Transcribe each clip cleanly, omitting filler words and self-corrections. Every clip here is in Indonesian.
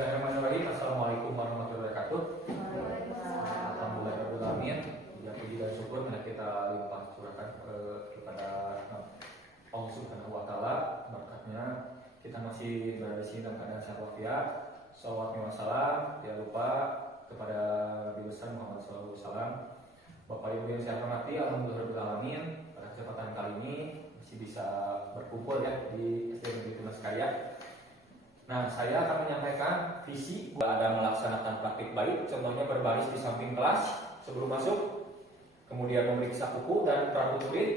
Bismillahirrahmanirrahim. Assalamualaikum warahmatullahi wabarakatuh. Alhamdulillahirrahmanirrahim. Ya, puji dan syukur kita limpah curahkan kepada Allah Subhanahu wa Ta'ala. Berkatnya kita masih berada di sini dalam keadaan sehat walafiat. Shalawat wa salam tidak lupa kepada Nabi besar Muhammad SAW. Bapak Ibu yang saya hormati, alhamdulillahirrahmanirrahim. Pada kesempatan kali ini masih bisa berkumpul ya di SD Negeri Tunas Karya. Nah, saya akan menyampaikan visi ada melaksanakan praktik baik, contohnya berbaris di samping kelas sebelum masuk, kemudian memeriksa buku dan rambut murid.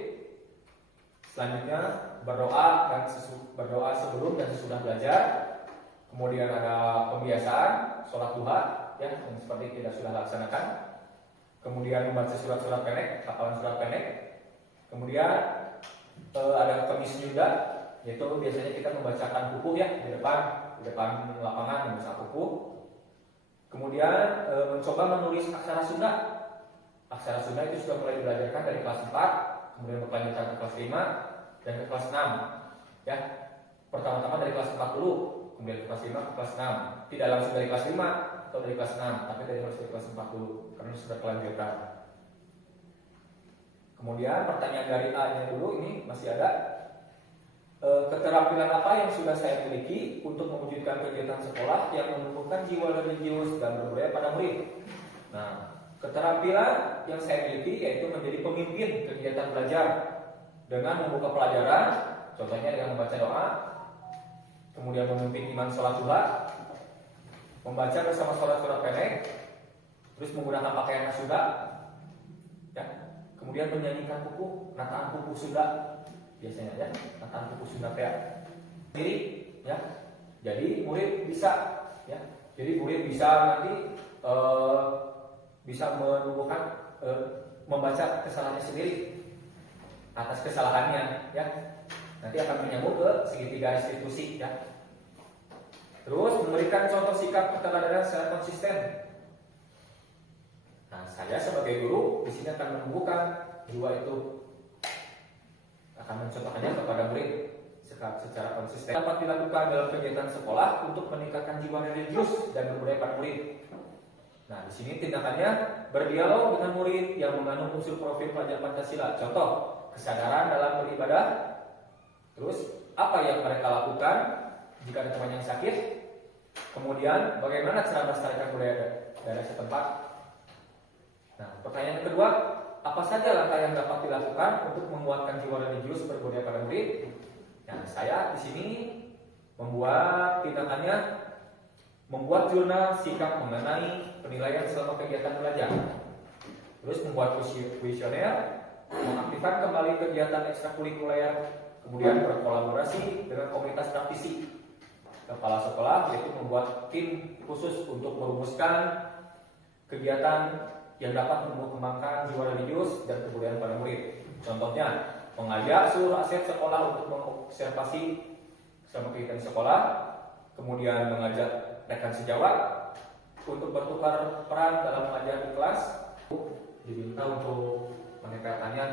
Selanjutnya berdoa sebelum dan sesudah belajar. Kemudian ada pembiasaan sholat duha ya, yang seperti kita sudah laksanakan. Kemudian membaca surat-surat pendek, hafalan surat pendek. Kemudian ada kemis juga, yaitu biasanya kita membacakan buku ya di depan lapangan membaca buku. Kemudian mencoba menulis aksara Sunda. Aksara Sunda itu sudah mulai dibelajarkan dari kelas 4, kemudian berlanjutkan ke kelas 5 dan ke kelas 6. Ya. Pertama-tama dari kelas 4 dulu, kemudian ke kelas 5 ke kelas 6. Tidak langsung dari kelas 5 atau dari kelas 6, tapi dari kelas 4 dulu karena sudah kelanjutan. Kemudian pertanyaan dari A-nya dulu ini masih ada. Keterampilan apa yang sudah saya miliki untuk mewujudkan kegiatan sekolah yang menumbuhkan jiwa religius dan berbudaya pada murid? Nah, keterampilan yang saya miliki yaitu menjadi pemimpin kegiatan belajar dengan membuka pelajaran, contohnya dengan membaca doa, kemudian memimpin iman sholat duha, membaca bersama surat-surat pendek, terus menggunakan pakaian Sunda, ya, kemudian menyanyikan buku, nataan buku Sunda. Biasanya ya, nataan buku Sunda sendiri ya. Jadi murid bisa ya. Jadi murid bisa nanti bisa menumbuhkan membaca kesalahannya sendiri atas kesalahannya ya. Nanti akan menyambung ke segitiga restitusi ya. Terus memberikan contoh sikap keteladanan secara konsisten. Nah, saya sebagai guru di sini akan menumbuhkan jiwa itu, akan mencontohkannya kepada murid secara konsisten. Dapat dilakukan dalam kegiatan sekolah untuk meningkatkan jiwa religius dan berbudaya pada murid. Nah, di sini tindakannya berdialog dengan murid yang mengandung unsur profil pelajar Pancasila. Contoh, kesadaran dalam beribadah. Terus, apa yang mereka lakukan jika ada teman yang sakit? Kemudian, bagaimana cara melestarikan budaya daerah setempat? Nah, pertanyaan kedua, apa saja langkah yang dapat dilakukan untuk menguatkan jiwa religius berbudaya pada murid? Nah, saya di sini membuat tindakannya, membuat jurnal sikap mengenai penilaian selama kegiatan belajar. Terus membuat kuesioner, mengaktifkan kembali kegiatan ekstrakurikuler, kemudian berkolaborasi dengan komunitas praktisi. Kepala sekolah yaitu membuat tim khusus untuk merumuskan kegiatan yang dapat mengembangkan jiwa religius dan kebudayaan pada murid. Contohnya, mengajak seluruh aset sekolah untuk mengobservasi selama kegiatan sekolah, kemudian mengajak rekan sejawat untuk bertukar peran dalam mengajar di kelas, diminta untuk menempelkannya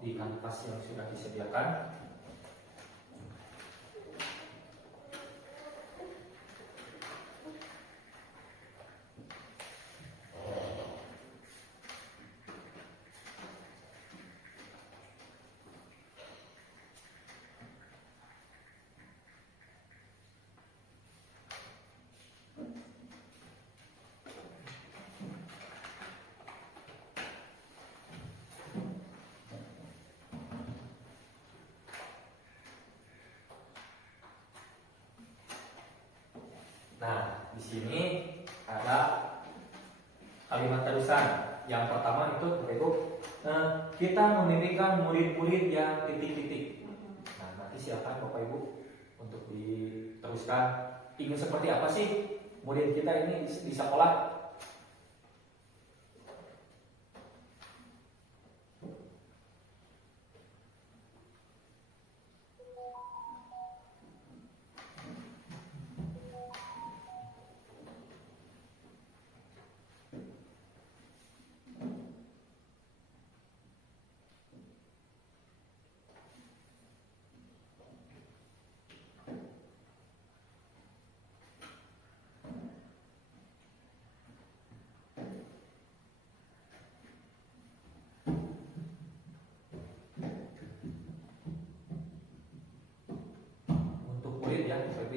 di kanvas yang sudah disediakan. Nah, di sini ada kalimat terusan. Yang pertama itu, Bapak Ibu, kita memimpikan murid-murid yang titik-titik. Nah, nanti silakan Bapak Ibu untuk diteruskan. Ingin seperti apa sih murid kita ini di sekolah?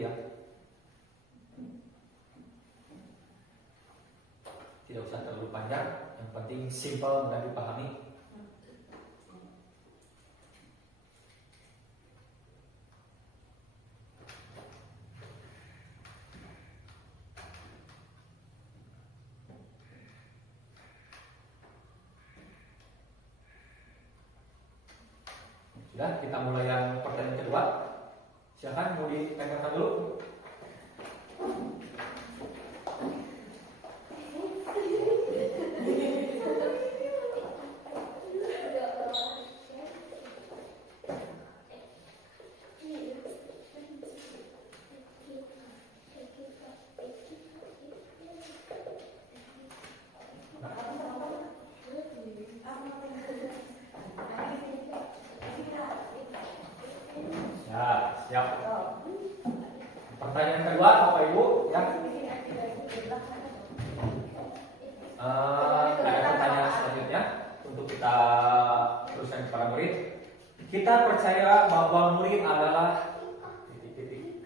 ya. Tidak usah terlalu panjang, yang penting simple dan dipahami. Sudah, kita mulai yang pertanyaan kedua. Silakan mau dipegangkan dulu. Ya, siap. Pertanyaan kedua, Bapak Ibu, ya. Ada pertanyaan selanjutnya untuk kita teruskan kepada murid. Kita percaya bahwa murid adalah titik-titik.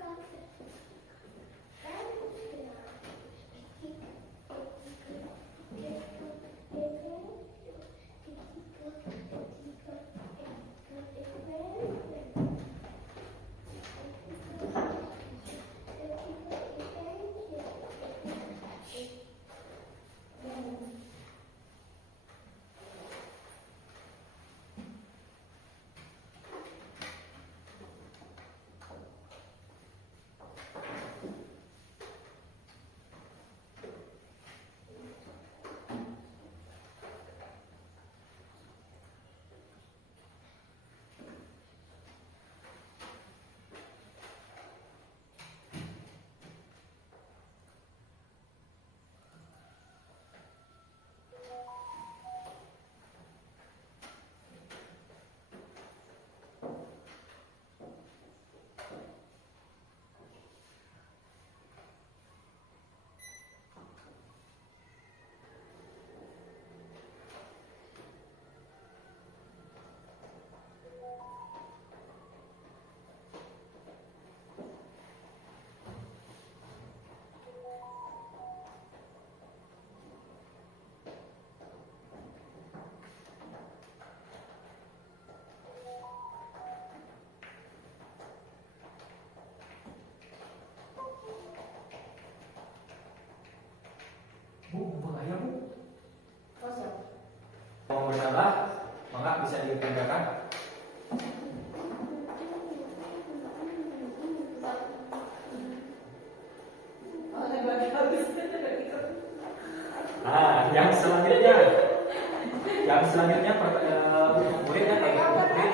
Bu, mumpung ayah Bu. Oh, siap. Mau menambah, maka bisa dikerjakan. Nah, yang selanjutnya muridnya kayak murid.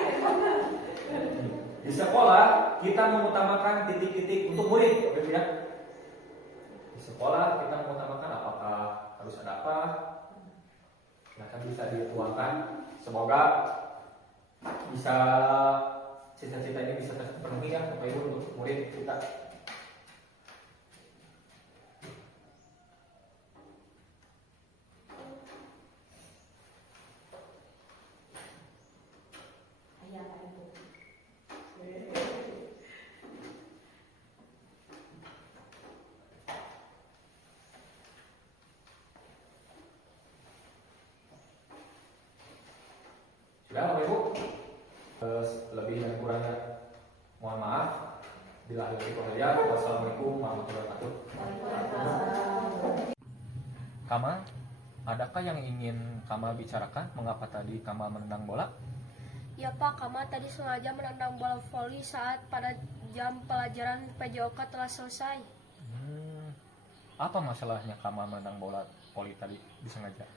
Di sekolah kita mengutamakan titik-titik untuk murid, betul ya? Di sekolah kita mengutamakan apakah harus ada apa, nah kan bisa dituangkan. Semoga bisa cita-cita ini bisa terpenuhi ya Bapak Ibu untuk murid kita. Sudah Bapak Ibu? Lebih dan kurangnya mohon maaf. Bila akhir hidayah. Wassalamualaikum warahmatullahi wabarakatuh. Kama, adakah yang ingin Kama bicarakan? Mengapa tadi Kama menendang bola? Ya Pak, Kama tadi sengaja menendang bola voli saat pada jam pelajaran PJOK telah selesai. Apa masalahnya Kama menendang bola voli tadi disengaja?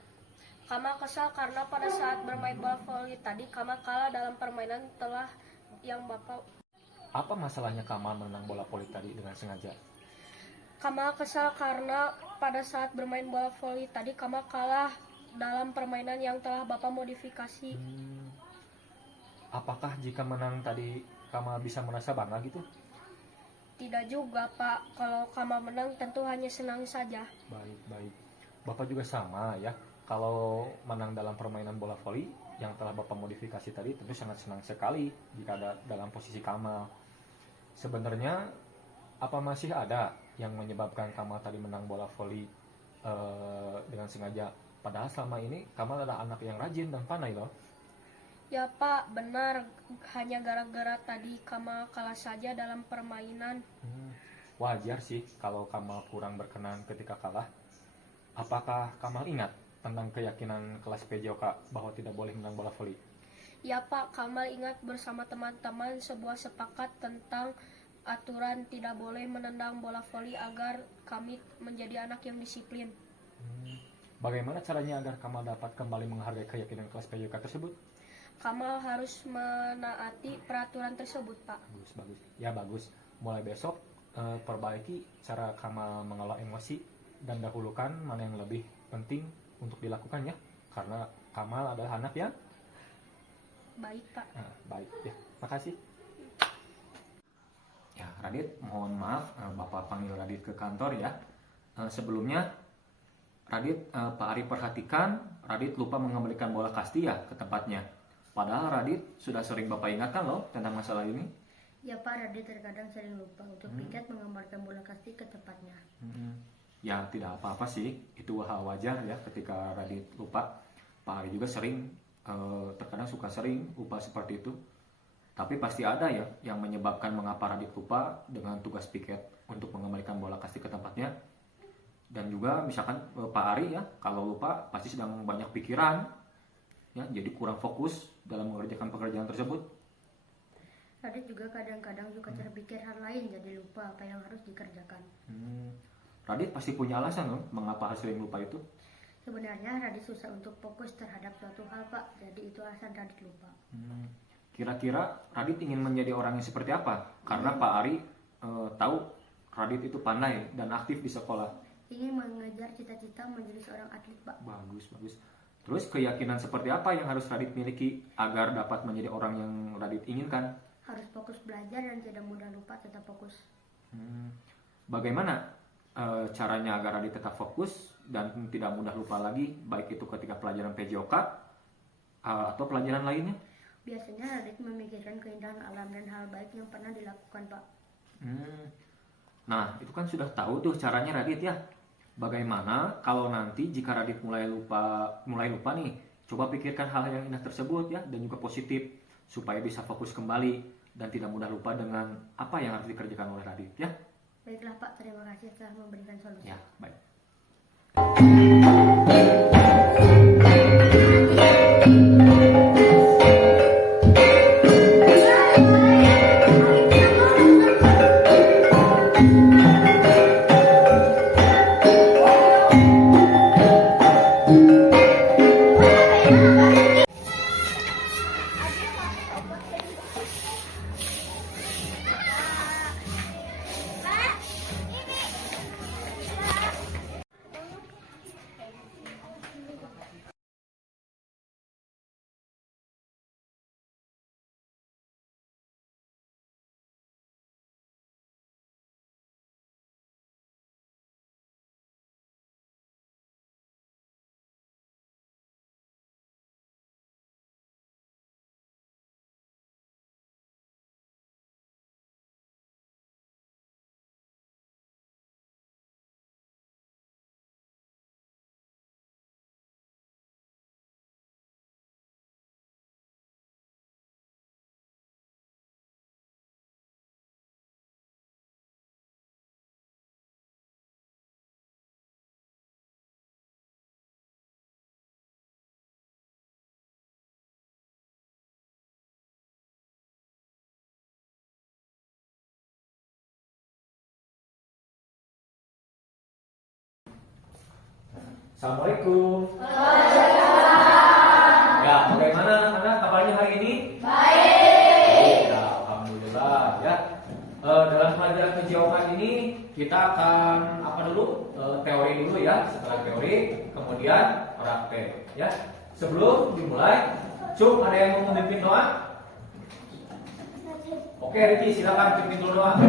Kama kesal karena pada saat bermain bola voli tadi Kama kalah dalam permainan telah yang Bapak. Apa masalahnya Kama menendang bola voli tadi dengan sengaja? Kama kesal karena pada saat bermain bola voli tadi Kama kalah dalam permainan yang telah Bapak modifikasi. Apakah jika menang tadi Kama bisa merasa bangga gitu? Tidak juga Pak, kalau Kama menang tentu hanya senang saja. Baik. Bapak juga sama ya. Kalau menang dalam permainan bola voli yang telah Bapak modifikasi tadi, tentu sangat senang sekali jika ada dalam posisi Kama. Sebenarnya apa masih ada yang menyebabkan Kamal tadi menang bola voli dengan sengaja? Padahal selama ini Kamal adalah anak yang rajin dan pandai loh. Ya Pak, benar. Hanya gara-gara tadi Kamal kalah saja dalam permainan. Wajar sih kalau Kamal kurang berkenan ketika kalah. Apakah Kamal ingat tentang keyakinan kelas PJOK bahwa tidak boleh menang bola voli? Ya Pak, Kamal ingat bersama teman-teman sebuah sepakat tentang aturan tidak boleh menendang bola voli agar kami menjadi anak yang disiplin. Bagaimana caranya agar Kamal dapat kembali menghargai keyakinan kelas PJOK tersebut? Kamal harus menaati peraturan tersebut, Pak. Bagus. Ya bagus. Mulai besok perbaiki cara Kamal mengelola emosi dan dahulukan mana yang lebih penting untuk dilakukan ya. Karena Kamal adalah anak yang Baik, Pak. baik ya. Makasih. Ya, Radit, mohon maaf Bapak panggil Radit ke kantor ya. Sebelumnya Radit, Pak Ari perhatikan Radit lupa mengembalikan bola kasti ya ke tempatnya. Padahal Radit sudah sering Bapak ingatkan loh tentang masalah ini. Ya Pak, Radit terkadang sering lupa untuk piket mengembalikan bola kasti ke tempatnya. Ya tidak apa-apa sih, itu hal wajar ya ketika Radit lupa. Pak Ari juga sering, terkadang suka sering lupa seperti itu. Tapi pasti ada ya yang menyebabkan mengapa Radit lupa dengan tugas piket untuk mengembalikan bola kasti ke tempatnya. Dan juga misalkan Pak Ari ya, kalau lupa pasti sedang banyak pikiran, ya jadi kurang fokus dalam mengerjakan pekerjaan tersebut. Radit juga kadang-kadang suka terpikir hal lain jadi lupa apa yang harus dikerjakan. Radit pasti punya alasan loh mengapa sering lupa itu. Sebenarnya Radit susah untuk fokus terhadap suatu hal Pak, jadi itu alasan Radit lupa. Kira-kira Radit ingin menjadi orang yang seperti apa? Karena Pak Ari tahu Radit itu pandai dan aktif di sekolah. Ingin mengejar cita-cita menjadi seorang atlet Pak. Bagus. Terus keyakinan seperti apa yang harus Radit miliki agar dapat menjadi orang yang Radit inginkan? Harus fokus belajar dan tidak mudah lupa, tetap fokus. Bagaimana caranya agar Radit tetap fokus dan tidak mudah lupa lagi, baik itu ketika pelajaran PJOK atau pelajaran lainnya? Biasanya Radit memikirkan keindahan alam dan hal baik yang pernah dilakukan Pak. Nah itu kan sudah tahu tuh caranya Radit ya. Bagaimana kalau nanti jika Radit mulai lupa nih, coba pikirkan hal yang indah tersebut ya dan juga positif supaya bisa fokus kembali dan tidak mudah lupa dengan apa yang harus dikerjakan oleh Radit ya. Baiklah Pak, terima kasih telah memberikan solusi. Ya, baik. Assalamualaikum. Ya, bagaimana anak kabarnya hari ini? Baik. Ya, alhamdulillah ya. Dalam pelajaran kejiwaan ini kita akan apa dulu? Teori dulu ya. Setelah teori, kemudian praktek ya. Sebelum dimulai, Cuk, ada yang mau memimpin doa? Oke, Riki, silakan pimpin dulu doa.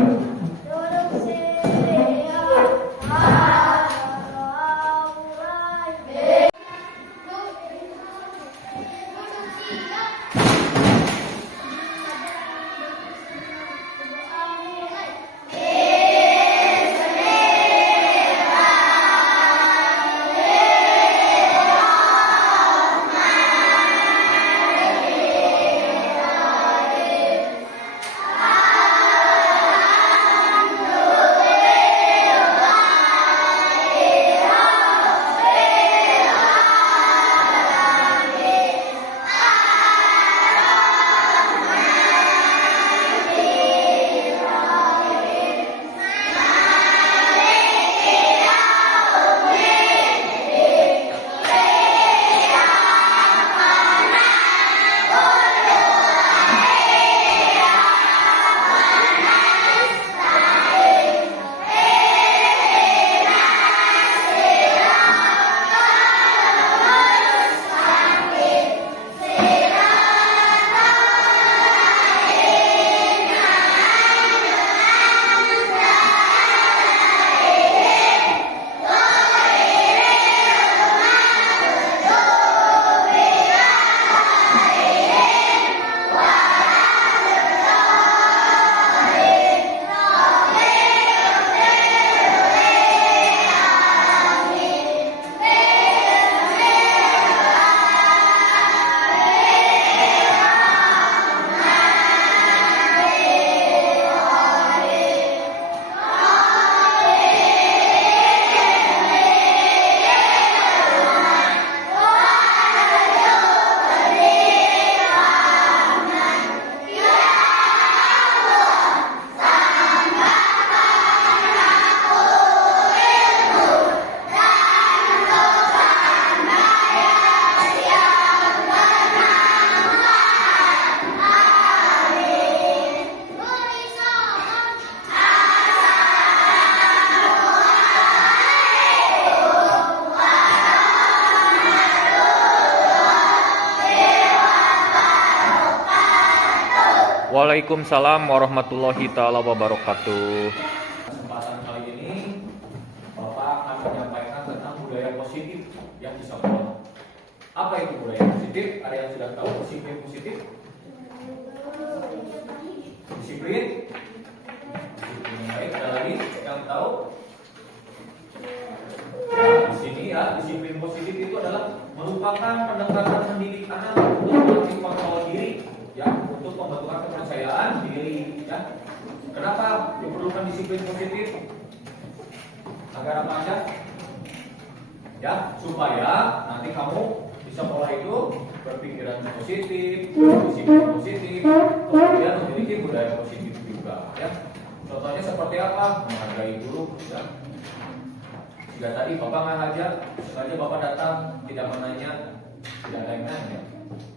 Waalaikumsalam warahmatullahi taala wabarakatuh. Kesempatan kali ini Bapak akan menyampaikan tentang budaya positif yang di sekolah. Apa itu budaya positif? Ada yang sudah tahu disiplin positif? Disiplin? Disiplin yang baik. Ada lagi yang tahu? Di sini ya, disiplin positif itu adalah merupakan pendekatan mendidik anak untuk melatih kontrol diri, ya, untuk pembentukan kepercayaan diri, ya. Kenapa diperlukan disiplin positif? Agar apa aja? Ya, supaya nanti kamu di sekolah itu berpikiran positif, disiplin positif, kemudian memiliki budaya positif juga, ya. Contohnya seperti apa? Menghargai guru, ya. Jika tadi Bapak nggak ngajar, sengaja Bapak datang tidak menanya, tidak ada yang nanya,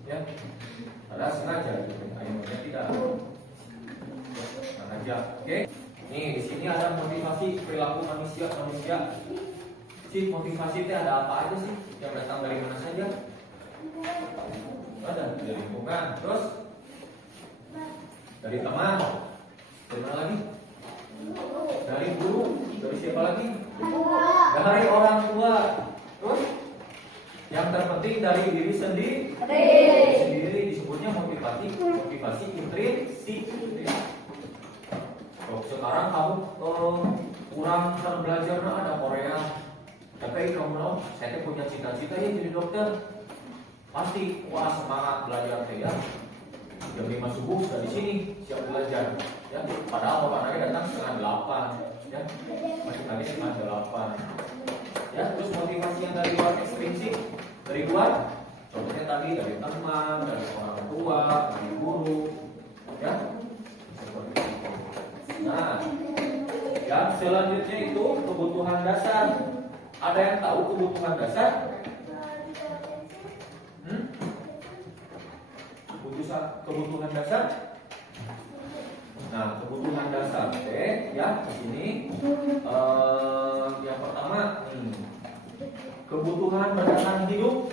ya. Padahal sengaja, gitu. Akhirnya tidak. Sengaja, oke? Nih di sini ada motivasi perilaku manusia. Si motivasi itu ada apa aja sih? Yang datang dari mana saja? Ada dari lingkungan, terus dari teman, dari mana lagi? Dari guru, dari siapa lagi? Dari orang tua. Terus yang terpenting dari diri sendiri disebutnya motivasi intrinsik. Kalau sekarang kamu kurang belajar, ada Korea, tapi kamu tahu saya punya cita-cita ya jadi dokter, pasti wah semangat belajar ya. Jam 5 subuh sudah di sini siap belajar, ya. Padahal bapak anaknya datang setengah 8, ya. Masih tadi setengah 8, ya. Terus motivasi yang dari luar ekstrinsik, dari luar, contohnya tadi dari teman, dari orang tua, dari guru, ya. Seperti itu. Nah, yang selanjutnya itu kebutuhan dasar. Ada yang tahu kebutuhan dasar? Kebutuhan dasar. Nah, kebutuhan dasar, oke, ya di sini. Yang pertama, kebutuhan berdasarkan hidup.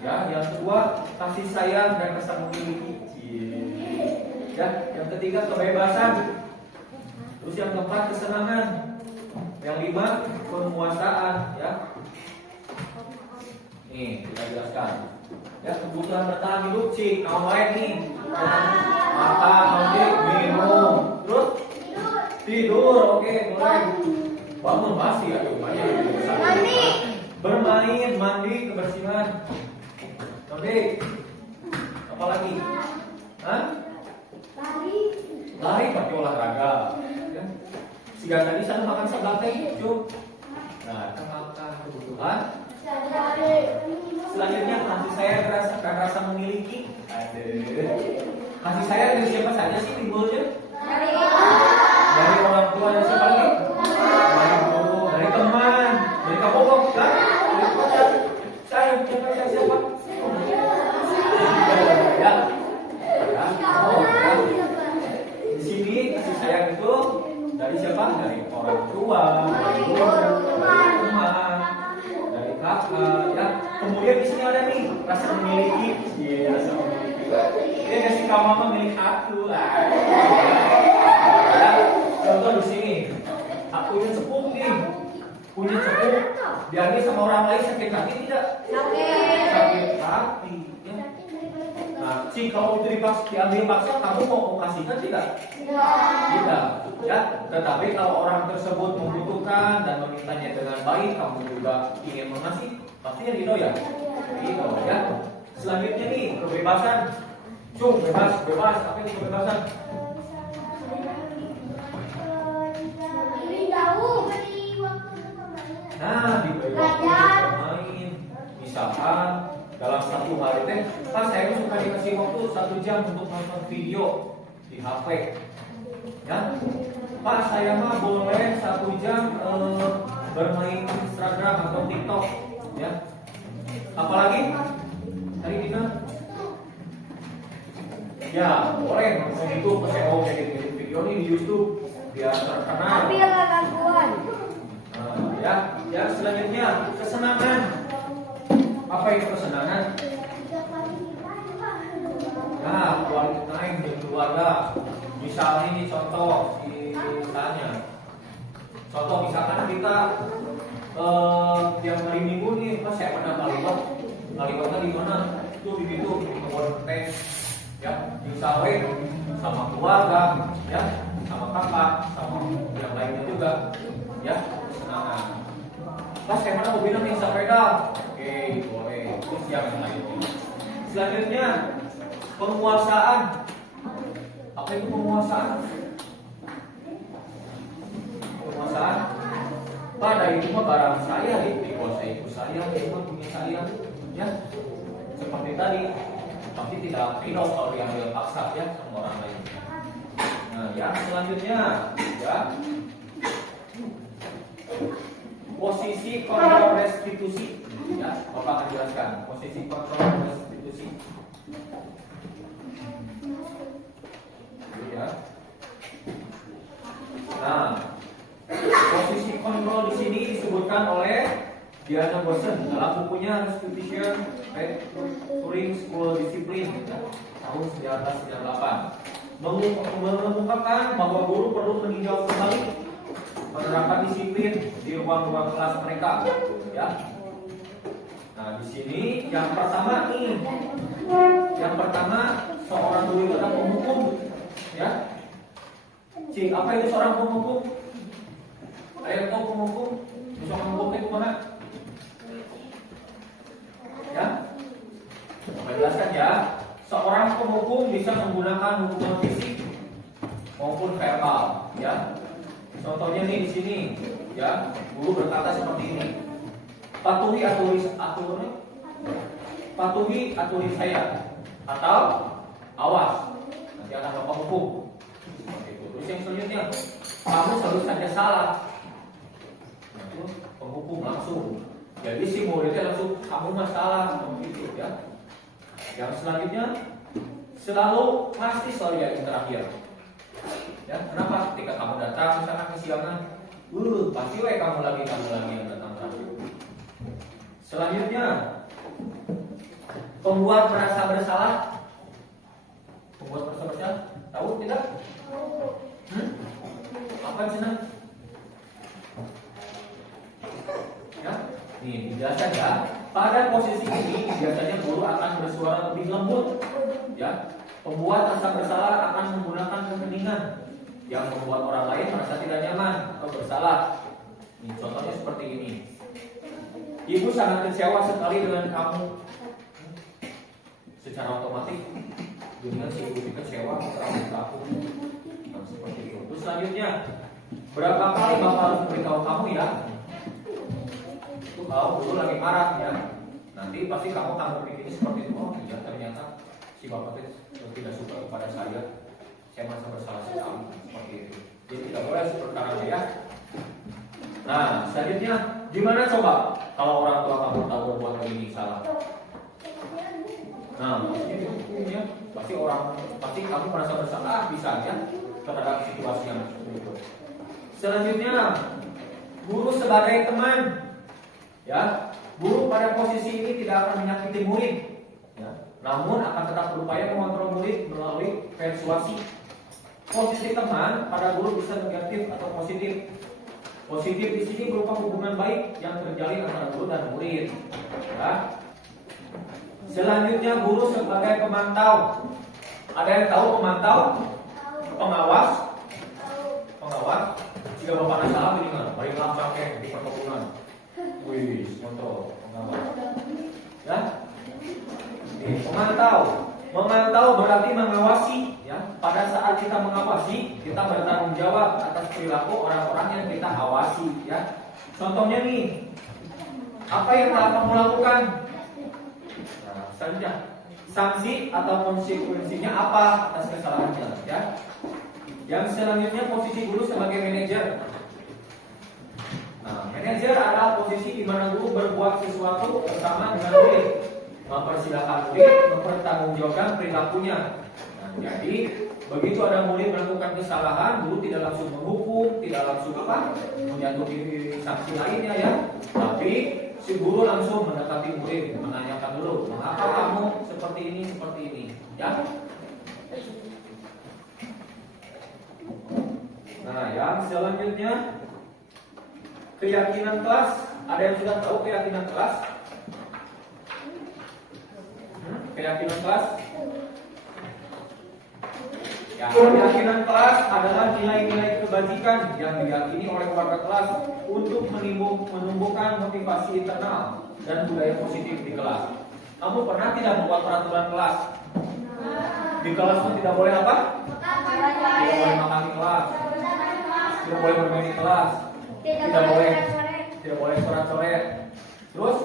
Ya, yang kedua kasih sayang dan rasa memiliki. Ya, yang ketiga kebebasan. Terus yang keempat kesenangan. Yang lima penguasaan. Ya. Nih kita jelaskan. Ya, kebutuhan bertahan hidup sih, kamu lain nih. Makan, mandi, minum, terus tidur, oke, mulai. Bangun pasti ya, bermain, mandi, kebersihan. Oke. Apa lagi? Hah? Lari pakai olahraga. Ya. Siang tadi saya makan sebelah teh, cuy. Nah, kita makan kebutuhan. Selanjutnya kasih sayang dan rasa memiliki. Kasih sayang dari siapa saja sih timbulnya? Dari orang tua dan siapa lagi? Dari guru, dari teman, dari kapolok, kan? Dari pacar. Sayang siapa? Ya. Oh, ya. Di sini kasih sayang itu dari siapa? Dari orang tua, dari guru, dari teman, dari kakak, ya. Kemudian di sini ada nih rasa memiliki, iya rasa memiliki. Dia kasih kamu mama milik aku, ya. Contoh di sini, aku punya cepuk nih, punya cepuk. Diambil sama orang lain sakit hati tidak? Sakit hati. Ya. Nah, si kalau itu diambil paksa, kamu mau kasihkan tidak? Tidak. Ya. Tetapi kalau orang tersebut membutuhkan dan memintanya dengan baik, kamu juga ingin mengasih. Pastinya gitu ya? Gitu ya. Selanjutnya nih, kebebasan. Bebas. Apa itu kebebasan? Nah, dibebaskan bermain. Misalkan dalam satu hari teh, pas saya suka dikasih waktu 1 jam untuk nonton video di HP. Ya. Pak, saya mah boleh 1 jam bermain Instagram atau TikTok. Ya. Apalagi tadi Dina? Ya, boleh nonton YouTube, saya mau edit video ini di YouTube biar terkenal. Ya, selanjutnya kesenangan. Apa itu kesenangan? Nah, quality time dengan keluarga. misalnya ini contoh, misalkan kita tiap hari Minggu nih, pas saya pernah ngaliwatnya di mana? Itu di situ di kebun teh, ya, di sawit sama keluarga, ya, sama kakak, sama yang lainnya juga, ya. Nah, pas saya pernah bilang nih sepeda, oke, boleh. Terus yang lain. Selanjutnya penguasaan. Apa itu penguasaan? Penguasaan. Pada itu mah barang saya, dikuasai itu saya, itu mah punya saya, ya. Seperti tadi, tapi tidak final kalau yang dia paksa ya sama orang lain. Nah, yang selanjutnya, ya, posisi kontrol restitusi. Ya, Bapak akan jelaskan posisi kontrol restitusi. Ya. Nah, posisi kontrol di sini disebutkan oleh Diana Bosen dalam bukunya Restitution Turing School Discipline tahun 1998 mengemukakan bahwa guru perlu meninjau kembali penerapan disiplin di ruang-ruang kelas mereka, ya. Nah, di sini yang pertama seorang guru itu adalah penghukum, ya. Apa itu seorang penghukum? Saya tahu penghukum, bisa menghukum itu mana? Ya, saya jelaskan ya. Seorang penghukum bisa menggunakan hukuman fisik maupun verbal, ya. Contohnya nih di sini, ya, guru berkata seperti ini: patuhi aturan saya, atau awas, nanti akan bapak hukum. Seperti itu. Terus yang selanjutnya, kamu selalu saja salah. Nah, itu penghukum langsung. Jadi si muridnya langsung kamu masalah, begitu, ya. Yang selanjutnya, selalu yang terakhir. Ya, kenapa? Ketika kamu datang misalkan kesiangan, pasti kamu lagi yang datang terakhir. Selanjutnya, pembuat merasa bersalah. Tahu tidak? Apa senang? Ya, nih dijelaskan ya. Pada posisi ini biasanya guru akan bersuara lebih lembut, ya. Pembuat rasa bersalah akan menggunakan keheningan yang membuat orang lain merasa tidak nyaman atau bersalah. Ini contohnya seperti ini. Ibu sangat kecewa sekali dengan kamu. Secara otomatis, dengan si ibu kecewa terhadap kamu. Nah, seperti itu. Terus selanjutnya, berapa kali bapak harus memberitahu kamu ya? Itu kalau dulu lagi marah ya. Nanti pasti kamu akan berpikir seperti itu. Oh iya, ternyata si bapak itu tidak suka kepada saya merasa bersalah sekali, seperti itu. Jadi tidak boleh seperti ya. Nah, selanjutnya gimana coba kalau orang tua kamu tahu berbuat ini salah? Nah, pasti kamu merasa bersalah bisa ya terhadap situasi yang seperti itu. Selanjutnya, guru sebagai teman, ya. Guru pada posisi ini tidak akan menyakiti murid, ya. Namun akan tetap berupaya mengontrol murid melalui persuasi. Posisi teman pada guru bisa negatif atau positif. Positif di sini berupa hubungan baik yang terjalin antara guru dan murid. Ya. Selanjutnya guru sebagai pemantau. Ada yang tahu pemantau? Pengawas? Pengawas? Jika bapak salah ini kan, balik langsung di perkebunan. Wih, kontrol pengawas. Ya. Memantau berarti mengawasi, ya. Pada saat kita mengawasi, kita bertanggung jawab atas perilaku orang-orang yang kita awasi, ya. Contohnya nih, apa yang telah kamu lakukan? Nah, selanjutnya, sanksi atau konsekuensinya apa atas kesalahannya, ya. Yang selanjutnya posisi guru sebagai manajer. Nah, manajer adalah posisi di mana guru berbuat sesuatu bersama dengan murid, mempersilahkan murid mempertanggungjawabkan perilakunya. Nah, jadi begitu ada murid melakukan kesalahan, guru tidak langsung menghukum, tidak langsung menjatuhi sanksi lainnya ya, tapi si guru langsung mendekati murid, menanyakan dulu, mengapa kamu seperti ini, ya. selanjutnya keyakinan kelas. Ada yang sudah tahu keyakinan kelas? Keyakinan kelas? Ya, keyakinan kelas adalah nilai-nilai kebajikan yang diyakini oleh warga kelas untuk menumbuhkan motivasi internal dan budaya positif di kelas. Kamu pernah tidak membuat peraturan kelas? Di kelas itu tidak boleh apa? Tidak boleh makan di kelas, tidak boleh bermain di kelas, tidak boleh sorak-sorai. Terus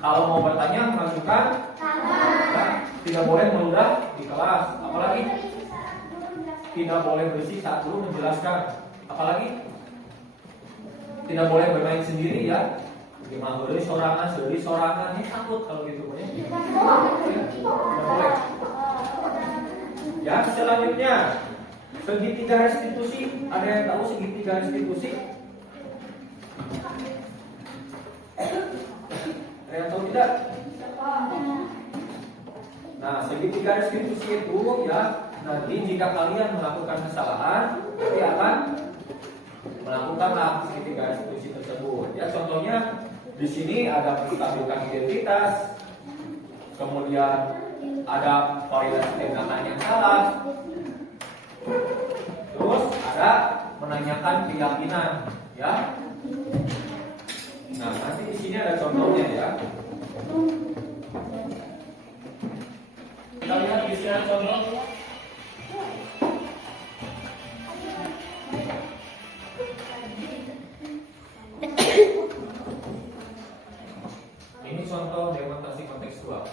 kalau mau bertanya mengajukan, ya, tidak boleh meludah di kelas. Apalagi tidak boleh bersih saat guru menjelaskan. Apalagi tidak boleh bermain sendiri ya. Gimana boleh sorangan, ini takut kalau gitu ya. Tidak boleh. Yang selanjutnya segitiga restitusi. Ada yang tahu segitiga restitusi? Ada yang tahu tidak? Nah, segitiga restitusi itu ya, nanti jika kalian melakukan kesalahan, nanti akan melakukan segitiga restitusi tersebut. Ya, contohnya di sini ada menstabilkan identitas, kemudian ada variasi tindakan yang salah, terus ada menanyakan keyakinan, ya. Nah, nanti di sini ada contohnya ya. Kita lihat di sini ada contoh. Ini contoh demonstrasi kontekstual.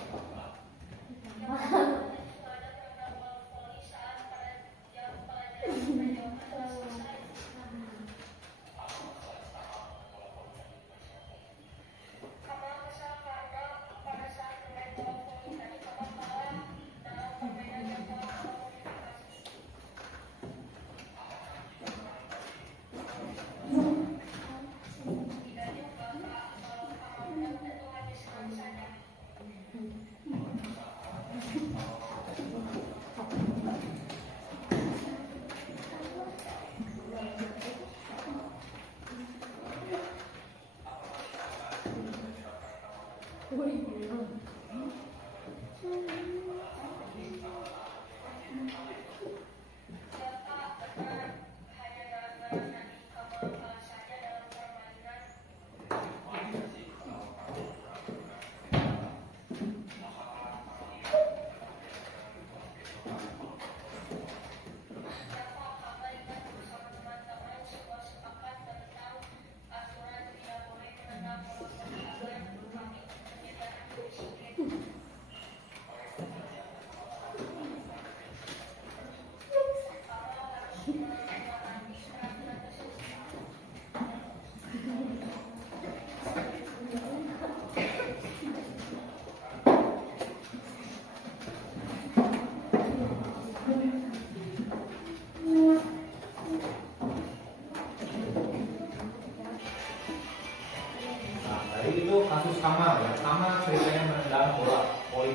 Itu kasus Kamal ya. Kamal ceritanya menendang bola voli,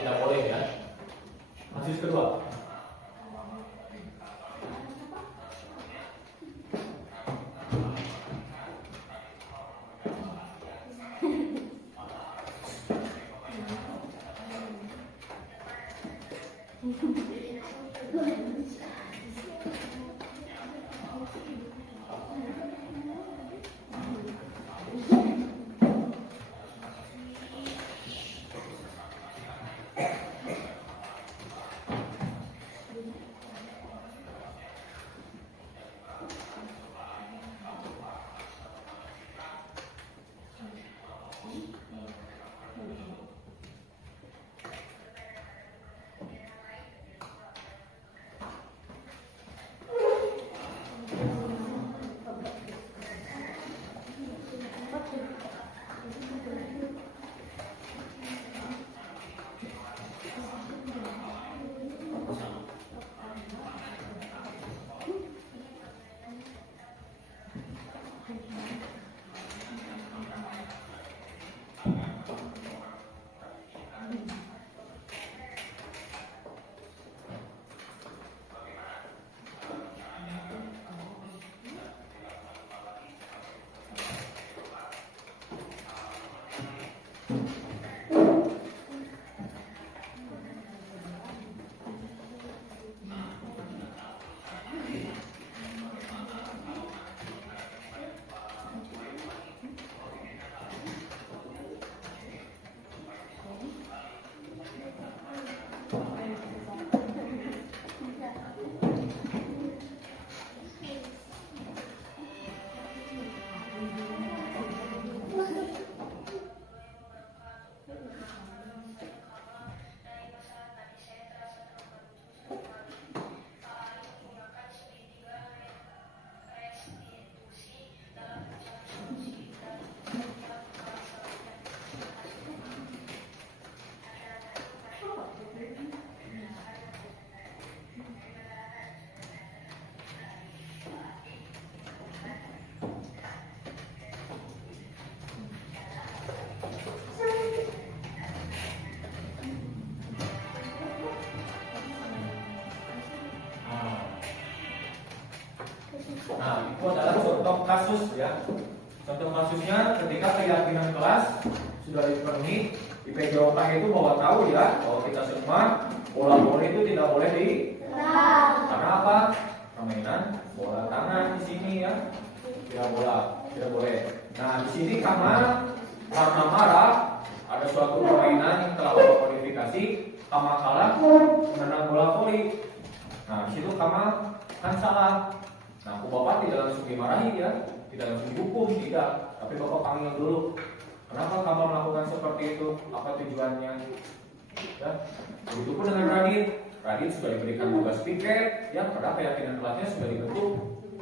tidak boleh ya. Kasus kedua. Nah, itu adalah contoh kasus ya. Contoh kasusnya ketika keyakinan kelas sudah dipenuhi, IPJOK itu bahwa tahu ya bahwa kita semua bola voli itu tidak boleh di karena apa? Permainan bola tangan di sini ya. Tidak boleh. Nah, di sini karena warna merah ada suatu permainan yang telah kualifikasi Kama kalah menendang bola voli. Nah, di situ Kama kan salah. Nah, aku bapak tidak langsung dimarahi ya, tidak langsung dihukum, tidak. Tapi bapak panggil dulu. Kenapa Kama melakukan seperti itu? Apa tujuannya? Ya. Begitupun dengan Radit. Radit sudah diberikan tugas piket, ya, karena keyakinan kelasnya sudah dibentuk.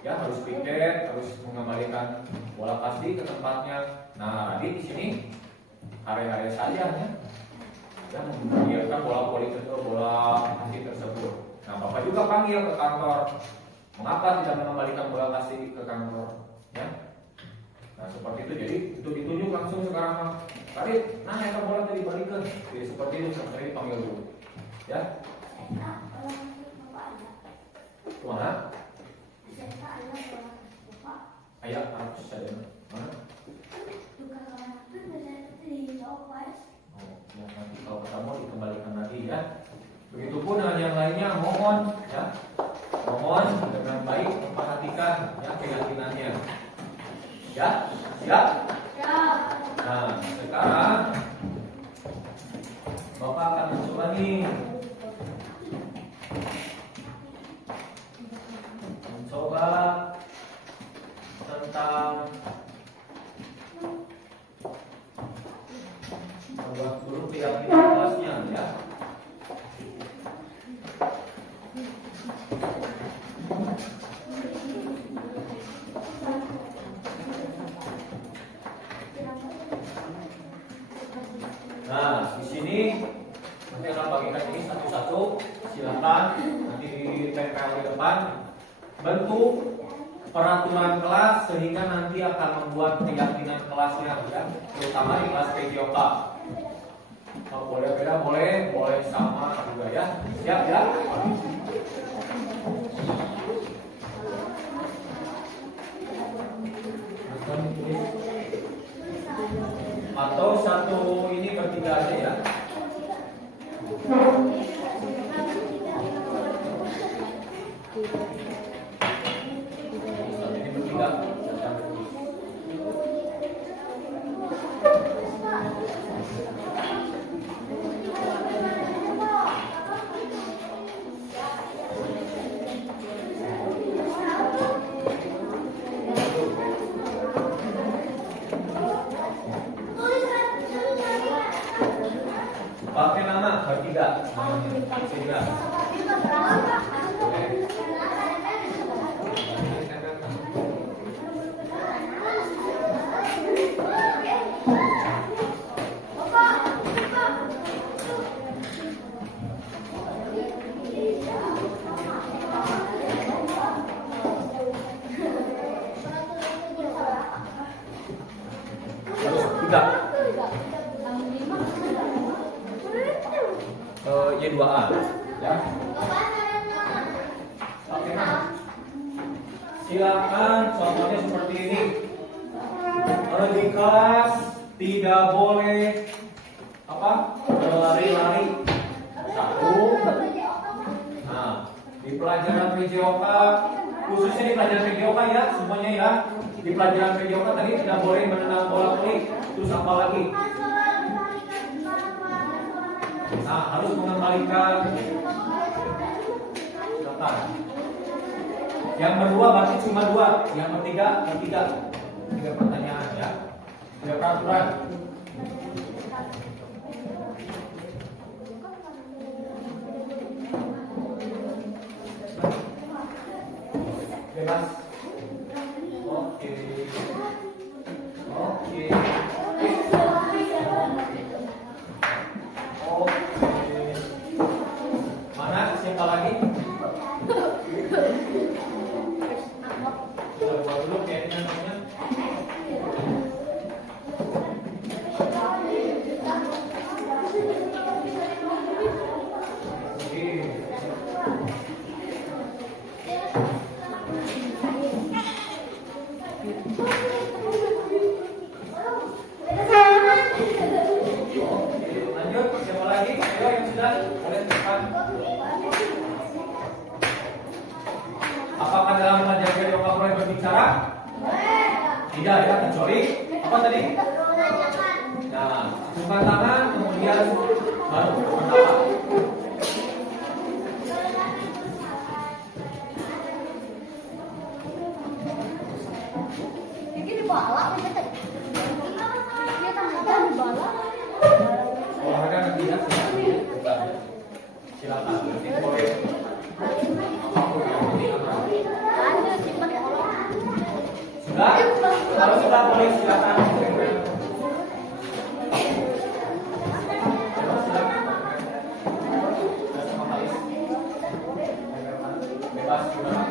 Ya, harus piket, harus mengembalikan bola pasti ke tempatnya. Nah, Radit di sini area-area saja ya. Ya, membiarkan bola voli pasti tersebut. Nah, bapak juga panggil ke kantor. Mengapa tidak mengembalikan bola pasti ke kantor? Ya. Nah, seperti itu. Jadi itu ditunjuk langsung sekarang. Radit, nah yang bola tadi balikan. Jadi seperti itu saya panggil dulu. Ya. Mana? Ayah, harus saya. Mana? Oh, ya, nanti kalau ketemu dikembalikan lagi ya. Begitupun dengan yang lainnya, mohon ya. Mohon dengan baik memperhatikan ya keyakinannya. Ya, siap? Nah, sekarang Bapak akan mencoba nih tentang membuat guru keyakinan kelasnya ya. Nah, di sini nanti akan bagikan ini satu-satu. Silakan nanti di tempel di depan bentuk peraturan kelas sehingga nanti akan membuat keyakinan kelasnya ya, terutama di kelas PJOK. Kalau boleh beda boleh sama juga ya. Siap ya? Atau satu ini bertiga aja ya. Ini bertiga. Pakai nama bertiga. Bertiga. Y2A ya. Oke, silakan contohnya seperti ini. Di kelas tidak boleh apa? Berlari-lari. Satu. Nah, di pelajaran PJOK khususnya di pelajaran PJOK ya, semuanya ya. Di pelajaran PJOK tadi tidak boleh menendang bola voli. Terus apa lagi? Nah, harus mengembalikan. Silakan. Yang berdua berarti cuma dua, yang bertiga. Tiga pertanyaan ya. Tiga peraturan. Bebas. Oke. Mana siapa lagi? Sudah buat dulu keyakinannya. sudah? Kalian cepat. Apakah dalam mengajar yoga boleh berbicara? Tidak ya, kecuali apa tadi? Nah, bukan tangan, kemudian baru berpendapat. Olahraga nanti ya, silakan. Nanti boleh. Sudah? Kalau sudah boleh silakan. Bebas sudah.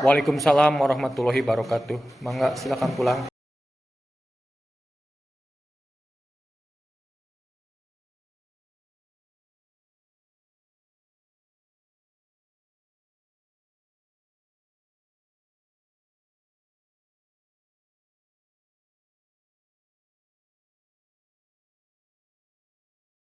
Waalaikumsalam warahmatullahi wabarakatuh. Mangga silakan pulang.